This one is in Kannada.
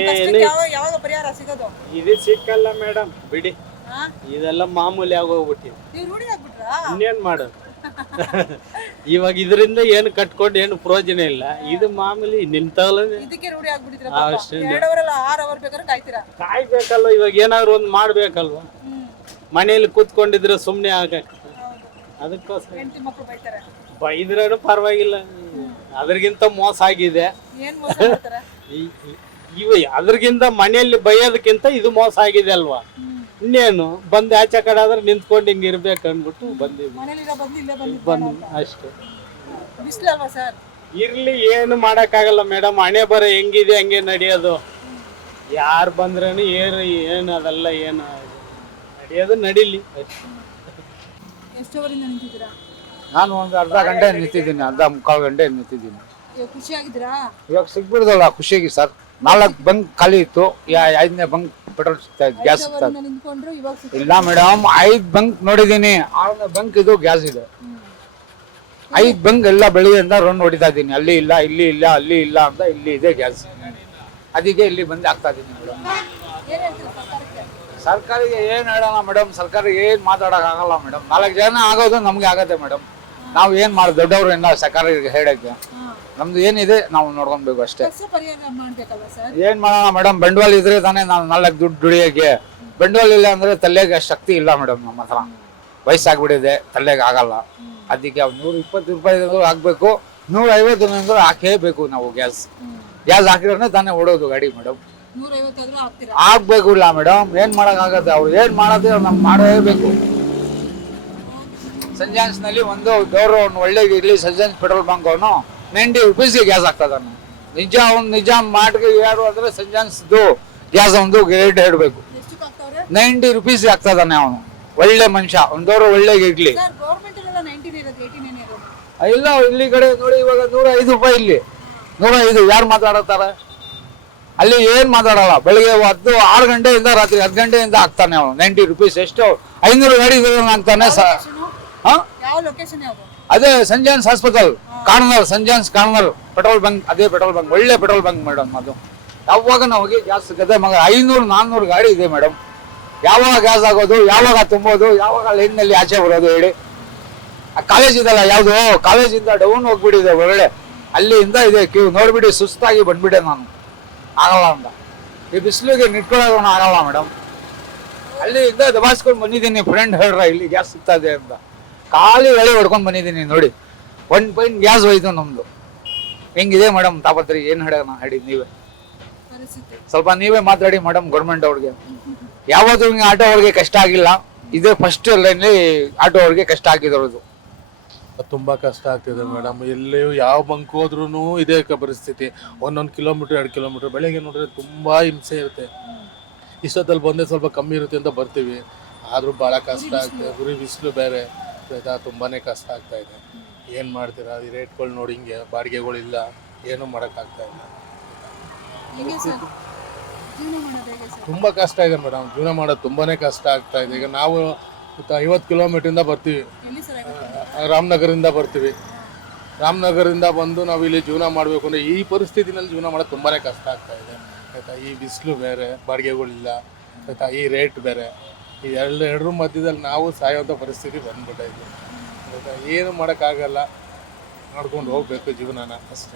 ಏನು ಯಾವಾಗ ಪರಿಹಾರ ಸಿಗೋದು? ಇದು ಸಿಕ್ಕಲ್ಲ ಮೇಡಮ್, ಬಿಡಿ. ಹಾ? ಇದೆಲ್ಲ ಮಾಮೂಲಿ ಆಗೋಗ್ಬಿಟ್ಟಿದೆ. ನೀವು ರೂಢಿ ಆಗ್ಬಿಟ್ರಾ? ಇನ್ನೇನ್ ಮಾಡೋದು? ಇವಾಗ ಇದರಿಂದ ಏನು ಕಟ್ಕೊಂಡು ಏನು ಪ್ರಯೋಜನ ಇಲ್ಲ. ಇದು ಮಾಮೂಲಿ ನಿಂತಲ್ಲ. ಇದಕ್ಕೆ ರೂಢಿ ಆಗ್ಬಿಟ್ಟಿದ್ರ? ಅಷ್ಟೇ. 2 ಅವರ್ ಅಲ್ಲ 6 ಅವರ್ ಬೇಕಾದ್ರೆ ಕಾಯ್ತೀರಾ? ಕಾಯ್ಬೇಕಲ್ವ, ಇವಾಗ ಏನಾದ್ರು ಒಂದು ಮಾಡ್ಬೇಕಲ್ವ. ಮನೆಯಲ್ಲಿ ಕೂತ್ಕೊಂಡಿದ್ರೆ ಸುಮ್ಮನೆ ಆಗಕ್ಕೆ. ಅದಕ್ಕೋಸ್ಕರ ಹೆಂಡತಿ ಮಕ್ಕಳು ಬೈತಾರೆ. ಬೈದ್ರೂ ಪರವಾಗಿಲ್ಲ, ಅದ್ರಗಿಂತ ಮೋಸ ಆಗಿದೆ. ಏನ್ ಮೋಸ ಮಾಡ್ತಾರೆ? ಅದ್ರಗಿಂತ ಮನೆಯಲ್ಲಿ ಬೈಯೋದಕ್ಕಿಂತ ಇದು ಮೋಸ ಆಗಿದೆ ಅಲ್ವಾ. ಇನ್ನೇನು ಬಂದು ಆಚೆ ಕಡೆ ಆದ್ರೆ ನಿಂತ್ಕೊಂಡು ಹಿಂಗೆ ಇರ್ಬೇಕು ಅಂದ್ಬಿಟ್ಟು ಬಂದಿದ್ವಿ. ಮನೇಲಿರೋ ಬದಲು ಇಲ್ಲೇ ಬಂದು ಅಷ್ಟೇ. ಬಿಸ್ಲಲ್ವಾ ಸರ್? ಇರ್ಲಿ, ಏನು ಮಾಡೋಕ್ಕಾಗಲ್ಲ ಮೇಡಮ್. ಹಣೆ ಬರ ಹೆಂಗಿದೆ ಹಂಗೆ ನಡೆಯೋದು. ಯಾರು ಬಂದ್ರೇನು ಏನು ಅದೆಲ್ಲ ಏನು ನಡೆಯೋದು ನಡೀಲಿ ಅಷ್ಟೇ. ಎಷ್ಟು ಅವರಿಂದ ನಿಂತಿದ್ದೀರಾ? ನಾನು ಒಂದು ಅರ್ಧ ಗಂಟೆ ನಿಂತಿದ್ದೀನಿ, ಅರ್ಧ ಮುಕ್ಕಾಲು ಗಂಟೆ ನಿಂತಿದ್ದೀನಿ. ಖುಷಿ ಆಗಿದ್ದೀರಾ? ಇವಾಗ ಸಿಗ್ಬಿಡ್ದಲ್ಲ ಖುಷಿಗೆ ಸರ್. 4 ಬಂಕ್ ಖಾಲಿ ಇತ್ತು, 5ನೇ ಬಂಕ್ ಪೆಟ್ರೋಲ್ ಸಿಗ್ತಾ ಇತ್ತು, ಗ್ಯಾಸ್ ಸಿಗ್ತಾ ಇತ್ತು. ನಿಂತ್ಕೊಂಡ್ರು ಇವಾಗ ಇಲ್ಲ ಮೇಡಮ್, 5 ಬಂಕ್ ನೋಡಿದ್ದೀನಿ, 6ನೇ ಬಂಕ್ ಇದು ಗ್ಯಾಸ್ ಇದೆ. 5 ಬಂಕ್ ಎಲ್ಲ ಬೆಳಿಗ್ಗೆಯಿಂದ ರನ್ ಹೊಡಿತಾ ಇದ್ದೀನಿ. ಅಲ್ಲಿ ಇಲ್ಲ, ಇಲ್ಲಿ ಇಲ್ಲ, ಅಲ್ಲಿ ಇಲ್ಲ ಅಂತ, ಇಲ್ಲಿ ಇದೆ ಗ್ಯಾಸ್. ಅದಕ್ಕೆ ಇಲ್ಲಿ ಬಂದು ಆಗ್ತಾ ಇದ್ದೀನಿ ಮೇಡಮ್. ಏನ್ ಹೇಳ್ತೀರಾ ಸರ್ಕಾರಕ್ಕೆ? ಸರ್ಕಾರಿಗೆ ಏನು ಹೇಳೋಣ ಮೇಡಮ್, ಸರ್ಕಾರಿಗೆ ಏನು ಮಾತಾಡೋಕ್ಕಾಗಲ್ಲ ಮೇಡಮ್. 4 ಜನ ಆಗೋದು ನಮ್ಗೆ ಆಗತ್ತೆ ಮೇಡಮ್. ನಾವು ಏನು ಮಾಡೋದು, ದೊಡ್ಡವರು ಎಲ್ಲ ಸರ್ಕಾರಕ್ಕೆ ಹೇಳಕ್ಕೆ. ನಮ್ದು ಏನಿದೆ ನಾವು ನೋಡ್ಕೊಬೇಕು ಅಷ್ಟೇ. ಪರಿಹಾರ ಮಾಡ್ಬೇಕಲ್ವಾ ಸರ್? ಏನ್ ಮಾಡೋಣ ಮೇಡಮ್, ಬಂಡವಾಳ ಇದ್ರೆ ತಾನೇ ನಾವು 4 ದುಡ್ಡು ದುಡಿಯೋಕೆ. ಬಂಡವಾಳ ಇಲ್ಲ ಅಂದ್ರೆ ತಲೆಗೆ ಶಕ್ತಿ ಇಲ್ಲ ಮೇಡಮ್. ನಮ್ಮ ಹತ್ರ ವಯಸ್ಸಾಗ್ಬಿಟ್ಟಿದೆ, ತಲೆಗೆ ಆಗಲ್ಲ. ಅದಕ್ಕೆ 120 ರೂಪಾಯಿ ಹಾಕ್ಬೇಕು, 150 ಹಾಕೇಬೇಕು ನಾವು. ಗ್ಯಾಸ್ ಹಾಕಿದ್ರೆ ತಾನೇ ಓಡೋದು ಗಾಡಿ ಮೇಡಮ್. 150 ಆದ್ರೂ ಹಾಕ್ತೀರಾ? ಆಗ್ಬೇಕು ಇಲ್ಲ ಮೇಡಮ್, ಏನ್ ಮಾಡಕ್ ಆಗತ್ತೆ. ಅವ್ರು ಏನ್ ಮಾಡೋದು ನಮ್ಗೆ ಮಾಡಲೇಬೇಕು. ಸಂಜಾನ್ಸ್ನಲ್ಲಿ ಒಂದು ಒಳ್ಳೆ ಇರ್ಲಿ, ಸಂಜಾನ್ಸ್ ಪೆಟ್ರೋಲ್ ಬಂಕ್ ಅವನು 90 ರೂಪೀಸ್ಗೆ ಗ್ಯಾಸ್ ಆಗ್ತದಾನು. ನಿಜ ಮಾಟ್ಗೆ ಯಾರು ಅಂದ್ರೆ ಸಂಜಾನ್ಸ್ದು ಗ್ಯಾಸ್ ಒಂದು ರೇಟ್ ಹೇಳಬೇಕು. 90 ರೂಪೀಸ್ ಆಗ್ತದಾನೆ ಅವನು. ಒಳ್ಳೆ ಮನುಷ್ಯ, ಒಂದವರು ಒಳ್ಳೆ ಇರ್ಲಿ. ಇಲ್ಲ, ಇಲ್ಲಿ ಕಡೆ ನೋಡಿ ಇವಾಗ 105 ರೂಪಾಯಿ. ಇಲ್ಲಿ 105 ಯಾರು ಮಾತಾಡತಾರೆ? ಅಲ್ಲಿ ಏನ್ ಮಾತಾಡಲ್ಲ. ಬೆಳಿಗ್ಗೆ 6 ಗಂಟೆಯಿಂದ ರಾತ್ರಿ 10 ಗಂಟೆಯಿಂದ ಆಗ್ತಾನೆ ಅವನು 90 ರೂಪೀಸ್. ಎಷ್ಟು 500 ಗಾಡಿ ಆಗ್ತಾನೆ. ಅದೇ ಸಂಜಾನ್ಸ್ ಹಾಸ್ಪಿಟಲ್ ಕಾರ್ನರ್, ಸಂಜಾನ್ಸ್ ಕಾರ್ನರ್ ಪೆಟ್ರೋಲ್ ಬಂಕ್. ಅದೇ ಪೆಟ್ರೋಲ್ ಬಂಕ್, ಒಳ್ಳೆ ಪೆಟ್ರೋಲ್ ಬಂಕ್ ಮೇಡಮ್. ಅದು ಯಾವಾಗ ನಾವು ಹೋಗಿ ಗ್ಯಾಸ್ ಸಿಗುತ್ತೆ ಮಗ. 500-400 ಗಾಡಿ ಇದೆ ಮೇಡಮ್. ಯಾವಾಗ ಗ್ಯಾಸ್ ಆಗೋದು, ಯಾವಾಗ ತುಂಬೋದು, ಯಾವಾಗ ಲೈನ್ನಲ್ಲಿ ಆಚೆ ಬರೋದು ಹೇಳಿ. ಆ ಕಾಲೇಜ್ ಇದಲ್ಲ, ಯಾವುದು ಕಾಲೇಜಿಂದ ಡೌನ್ ಹೋಗ್ಬಿಟ್ಟಿದೆ ಒಳ್ಳೆ, ಅಲ್ಲಿಂದ ಇದೆ ಕ್ಯೂ. ನೋಡ್ಬಿಟ್ಟು ಸುಸ್ತಾಗಿ ಬಂದ್ಬಿಟ್ಟೆ ನಾನು, ಆಗಲ್ಲ ಅಂತ. ಈ ಬಿಸಿಲಿಗೆ ನಿಂತ್ಕೊಳ್ಳೋಣ ಆಗಲ್ಲ ಮೇಡಮ್. ಅಲ್ಲಿಂದ ದಬಾಯಿಸ್ಕೊಂಡು ಬಂದಿದ್ದೀನಿ. ಫ್ರೆಂಡ್ ಹೇಳ್ರ ಇಲ್ಲಿ ಗ್ಯಾಸ್ ಸಿಗ್ತಾ ಇದೆ ಅಂತ, ಖಾಲಿ ಗಾಳಿ ಹೊಡ್ಕೊಂಡು ಬಂದಿದ್ದೀನಿ. ನೋಡಿ 1 ಪಾಯಿಂಟ್ ಗ್ಯಾಸ್ ಹೋಯ್ತು ನಮ್ದು. ಹೆಂಗಿದೆ ಮೇಡಮ್ ತಾಪತ್ರಿ? ಏನ್ ಹೇಳೋಣ ಹೇಳಿ ನೀವೇ, ಸ್ವಲ್ಪ ನೀವೇ ಮಾತಾಡಿ ಮೇಡಮ್. ಗೌರ್ಮೆಂಟ್ ಅವ್ರಿಗೆ ಯಾವತ್ತೂ ಹಿಂಗೆ ಆಟೋ ಅವ್ರಿಗೆ ಕಷ್ಟ ಆಗಿಲ್ಲ. ಇದೇ ಫಸ್ಟ್ ಲೈನ್ಲಿ ಆಟೋ ಅವ್ರಿಗೆ ಕಷ್ಟ ಆಗಿರೋದು. ತುಂಬಾ ಕಷ್ಟ ಆಗ್ತಿದೆ ಮೇಡಮ್. ಎಲ್ಲಿ ಯಾವ ಬಂಕ್ ಹೋದ್ರೂ ಇದೇ ಪರಿಸ್ಥಿತಿ. 1 ಕಿಲೋಮೀಟರ್ 2 ಕಿಲೋಮೀಟರ್ ಬೆಳಗ್ಗೆ ನೋಡಿದ್ರೆ ತುಂಬಾ ಹಿಂಸೆ ಇರುತ್ತೆ. ಇಷ್ಟೊತ್ತಲ್ಲಿ ಬಂದೇ ಸ್ವಲ್ಪ ಕಮ್ಮಿ ಇರುತ್ತೆ ಅಂತ ಬರ್ತೀವಿ, ಆದ್ರೂ ಬಹಳ ಕಷ್ಟ ಆಗ್ತದೆ. ಗುರಿ ಬಿಸಿಲು ಬೇರೆ, ತುಂಬಾನೇ ಕಷ್ಟ ಆಗ್ತಾ ಇದೆ. ಏನು ಮಾಡ್ತೀರಾ? ಈ ರೇಟ್ಗಳು ನೋಡಿ, ಹಿಂಗೆ ಬಾಡಿಗೆಗಳಿಲ್ಲ, ಏನೂ ಮಾಡೋಕ್ಕಾಗ್ತಾ ಇಲ್ಲ. ತುಂಬ ಕಷ್ಟ ಇದೆ ಮೇಡಮ್. ಜೀವನ ಮಾಡೋದು ತುಂಬಾನೇ ಕಷ್ಟ ಆಗ್ತಾ ಇದೆ. ಈಗ ನಾವು 50 ಕಿಲೋಮೀಟ್ರಿಂದ ಬರ್ತೀವಿ, ರಾಮನಗರದಿಂದ ಬರ್ತೀವಿ. ರಾಮನಗರದಿಂದ ಬಂದು ನಾವು ಇಲ್ಲಿ ಜೀವನ ಮಾಡಬೇಕು ಅಂದರೆ ಈ ಪರಿಸ್ಥಿತಿನಲ್ಲಿ ಜೀವನ ಮಾಡೋದು ತುಂಬಾನೇ ಕಷ್ಟ ಆಗ್ತಾ ಇದೆ ಆಯಿತಾ. ಈ ಬಿಸಿಲು ಬೇರೆ, ಬಾಡಿಗೆಗಳಿಲ್ಲ ಆಯಿತಾ, ಈ ರೇಟ್ ಬೇರೆ, ಈ ಎರಡರ ಮಧ್ಯದಲ್ಲಿ ನಾವು ಸಾಯೋಂಥ ಪರಿಸ್ಥಿತಿ ಬಂದ್ಬಿಟ್ಟೈತೆ ಆಯಿತಾ. ಏನು ಮಾಡೋಕ್ಕಾಗಲ್ಲ, ಮಾಡ್ಕೊಂಡು ಹೋಗ್ಬೇಕು ಜೀವನನ ಅಷ್ಟೇ.